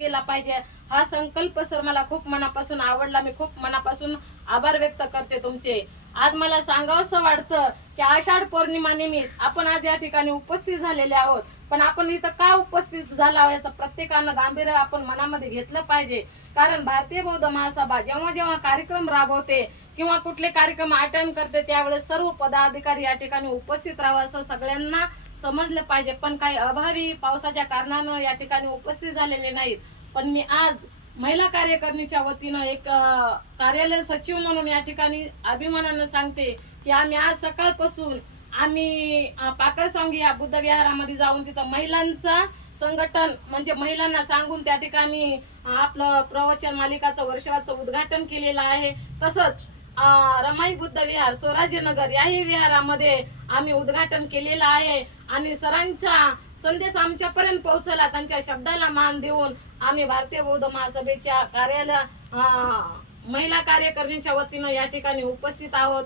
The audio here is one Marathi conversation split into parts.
केला पाहिजे हा संकल्प सर मला खूप मनापासून आवडला. मी खूप मनापासून आभार व्यक्त करते तुमचे. आज मला सांगावंसं वाटतं की आषाढ पौर्णिमा निमित्त आपण आज या ठिकाणी उपस्थित झालेले आहोत. पण आपण इथं का उपस्थित झाला आहोत याचं प्रत्येकानं गांभीर्य आपण मनामध्ये घेतलं पाहिजे. कारण भारतीय बौद्ध महासभा जेव्हा जेव्हा कार्यक्रम राबवते किंवा कुठले कार्यक्रम अटेंड करते त्यावेळेस सर्व पदाधिकारी या ठिकाणी उपस्थित राहावं असं सगळ्यांना समजलं पाहिजे. पण काही अभावी पावसाच्या कारणानं या ठिकाणी उपस्थित झालेले नाहीत. पण मी आज महिला कार्यकारिणीच्या वतीनं एक कार्यालय सचिव म्हणून या ठिकाणी अभिमानानं सांगते की आम्ही आज सकाळपासून आम्ही पाकरसांगी या बुद्ध विहारामध्ये जाऊन तिथं महिलांचा संघटन म्हणजे महिलांना सांगून त्या ठिकाणी आपलं प्रवचन मालिकाचं वर्षाचं उद्घाटन केलेलं आहे. तसंच रमाई बुद्ध विहार स्वराज्यनगर याही विहारामध्ये आम्ही उद्घाटन केलेलं आहे. आणि सरांचा संदेश आमच्यापर्यंत पोहोचला, त्यांच्या शब्दाला मान देऊन आम्ही भारतीय बौद्ध महासभेच्या कार्यालय महिला कार्यकारिणीच्या वतीनं या ठिकाणी उपस्थित आहोत.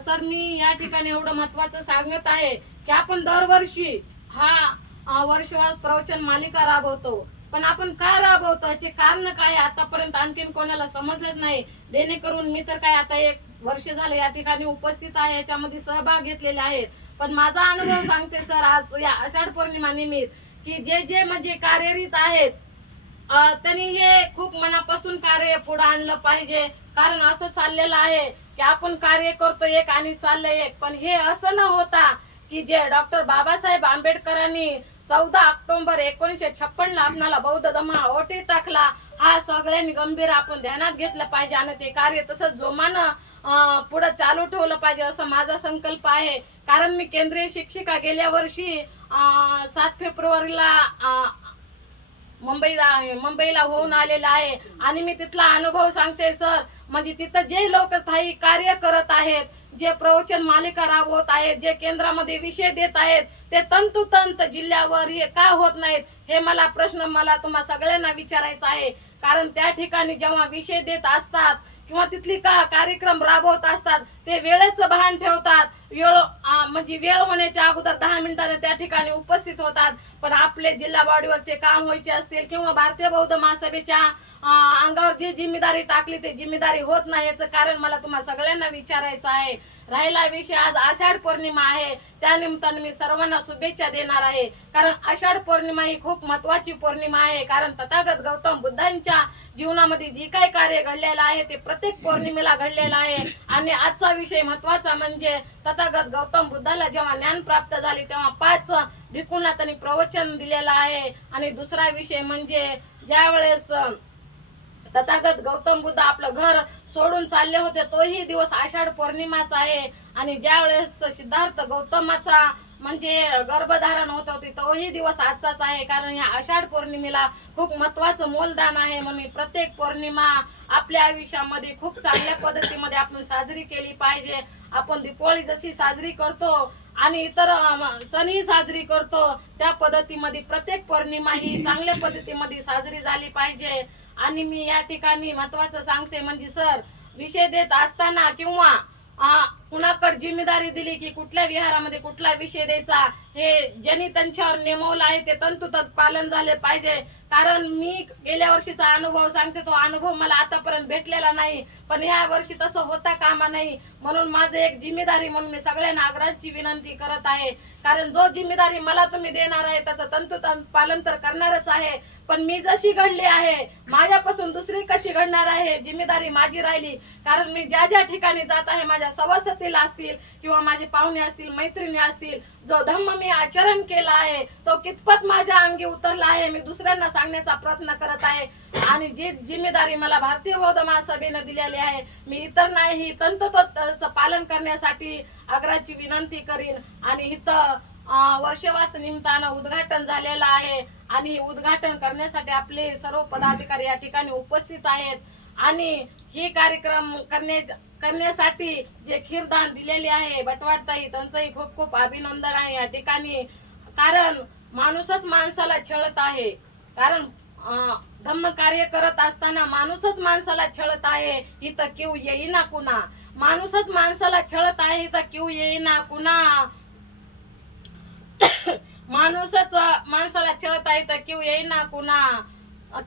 सर मी या ठिकाणी एवढं महत्वाचं सांगत आहे की आपण दरवर्षी हा वर्षभर प्रवचन मालिका राबवतो. पण आपण का राबवतो याचे कारण काय आतापर्यंत आणखीन कोणाला समजलंच नाही. जेणेकरून मी तर काय आता 1 वर्ष झालं या ठिकाणी उपस्थित आहे, याच्यामध्ये सहभाग घेतलेले आहेत. पण माझा अनुभव सांगते सर आज या आषाढ पौर्णिमा निमित्त की जे म्हणजे कार्यरत आहेत त्यांनी हे खूप मनापासून कार्य पुढे आणलं पाहिजे. कारण असं चाललेलं आहे की आपण कार्य करतो एक आणि चाललंय एक. पण हे असं न होता की जे डॉक्टर बाबासाहेब आंबेडकरांनी 14 ऑक्टोबर 1956 ला आपणाला बौद्ध धम्म ओटी टाकला, हा सगळ्यांनी गंभीर आपण ध्यानात घेतलं पाहिजे आणि ते कार्य तसंच जोमानं पुढे चालू ठेवलं पाहिजे असं माझा संकल्प आहे. कारण मी केंद्रीय शिक्षिका गेल्या वर्षी 7 फेब्रुवारीला मुंबईला होऊन आलेला आहे आणि मी तिथला अनुभव सांगते सर. म्हणजे तिथं जे लोक स्थायी कार्य करत आहेत, जे प्रवचन मालिका राबवत आहेत, जे केंद्रामध्ये विषय देत आहेत, ते तंतोतंत जिल्ह्यावर हे का होत नाहीत हे मला प्रश्न तुम्हा सगळ्यांना विचारायचा आहे. कारण त्या ठिकाणी जेव्हा विषय देत असतात किंवा तिथली कार्यक्रम राबवत असतात ते वेळेचं भान ठेवतात. म्हणजे वेळ होण्याच्या अगोदर 10 मिनिटांनी त्या ठिकाणी उपस्थित होतात. पण आपले जिल्हा बॉडीवरचे काम व्हायचे असतील किंवा भारतीय बौद्ध महासभेच्या अंगावर जी जिम्मेदारी टाकली ते जिम्मेदारी होत नाही. याचं कारण मला तुम्हा सगळ्यांना विचारायचं आहे. राहिला विषय आज आषाढ पौर्णिमा आहे, त्यानिमित्ताने मी सर्वांना शुभेच्छा देणार आहे. कारण आषाढ पौर्णिमा ही खूप महत्वाची पौर्णिमा आहे. कारण तथागत गौतम बुद्धांच्या जीवनामध्ये जी काही कार्य घडलेलं आहे ते प्रत्येक पौर्णिमेला घडलेलं आहे. आणि आजचा विषय महत्वाचा म्हणजे तथागत गौतम बुद्धाला जेव्हा ज्ञान प्राप्त झाले तेव्हा 5 भिक्खूंना त्यांनी प्रवचन दिलेलं आहे. आणि दुसरा विषय म्हणजे ज्यावेळेस तथागत गौतम बुद्ध आपलं घर सोडून चालले होते तोही दिवस आषाढ पौर्णिमाचा आहे. आणि ज्यावेळेस सिद्धार्थ गौतमाचा म्हणजे गर्भधारण होत होते तोही दिवस आजचाच आहे. कारण या आषाढ पौर्णिमेला खूप महत्वाचं मोलदान आहे. म्हणून प्रत्येक पौर्णिमा आपल्या आयुष्यामध्ये खूप चांगल्या पद्धतीमध्ये आपण साजरी केली पाहिजे. आपण दिवाळी जशी साजरी करतो आणि इतर सणही साजरी करतो त्या पद्धतीमध्ये प्रत्येक पौर्णिमा ही चांगल्या पद्धतीमध्ये साजरी झाली पाहिजे. आणि मी या ठिकाणी महत्वाचं सांगते म्हणजे सर विषय देत असताना किंवा कुणाकडे जिम्मेदारी दिली की कुठल्या विहारामध्ये कुठला विषय द्यायचा हे ज्यांनी त्यांच्यावर नेमवलं आहे ते तंतोतंत पालन झाले पाहिजे. कारण मी गेल्या वर्षीचा अनुभव सांगते, तो अनुभव मला आतापर्यंत भेटलेला नाही. पण ह्या वर्षी तसं होता कामा नाही. म्हणून माझं एक जिम्मेदारी म्हणून मी सगळ्यांना आग्रहाची विनंती करत आहे. कारण जो जिम्मेदारी मला तुम्ही देणार आहे त्याचं तंतोतंत पालन तर करणारच आहे. पण मी जशी घडली आहे माझ्यापासून दुसरी कशी घडणार आहे जिम्मेदारी माझी राहिली. कारण मी ज्या ज्या ठिकाणी जात आहे माझ्या सभासतील असतील किंवा माझे पाहुणे असतील, मैत्रिणी असतील, जो धम्म मी आचरण केला आहे तो कितपत माझ्या अंगी उतरला आहे मी दुसऱ्यांना सांगण्याचा प्रयत्न करत आहे. आणि जी जिम्मेदारी मला भारतीय बौद्ध महासभेने दिलेली आहे मी इतर नाही तंतोतंत पालन करण्यासाठी आग्रहाची विनंती करीन. आणि इथं वर्षवास निमित्तानं उद्घाटन झालेलं आहे आणि उद्घाटन करण्यासाठी आपले सर्व पदाधिकारी या ठिकाणी उपस्थित आहेत. आणि हे कार्यक्रम करण्यासाठी जे खीरदान दिलेले आहे बटवाडताई त्यांचंही खूप खूप अभिनंदन आहे या ठिकाणी. कारण माणूसच माणसाला छळत आहे. कारण धम्म कार्य करत असताना माणूसच माणसाला छळत आहे इथं किव येईना कुणा. माणूसच माणसाला छळत आहे इथं किव येईना कुणा. माणूसच माणसाला छळत आहे तर किव येईना कुणा.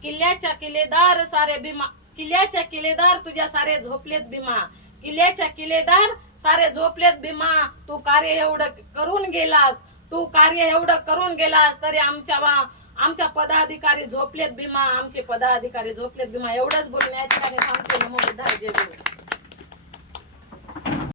किल्ल्याच्या किल्लेदार सारे भीमा, किल्ल्याच्या किल्लेदार तुझ्या सारे झोपलेत भीमा, किल्ल्याच्या किल्लेदार सारे झोपलेत भीमा. तू कार्य एवढं करून गेलास, तू कार्य एवढं करून गेलास तरी आमच्या पदाधिकारी झोपलेत भीमा, आमचे पदाधिकारी झोपलेत भीमा. एवढंच बोलून या ठिकाणी थांबते. नमो बुद्धाय, जय गुरु.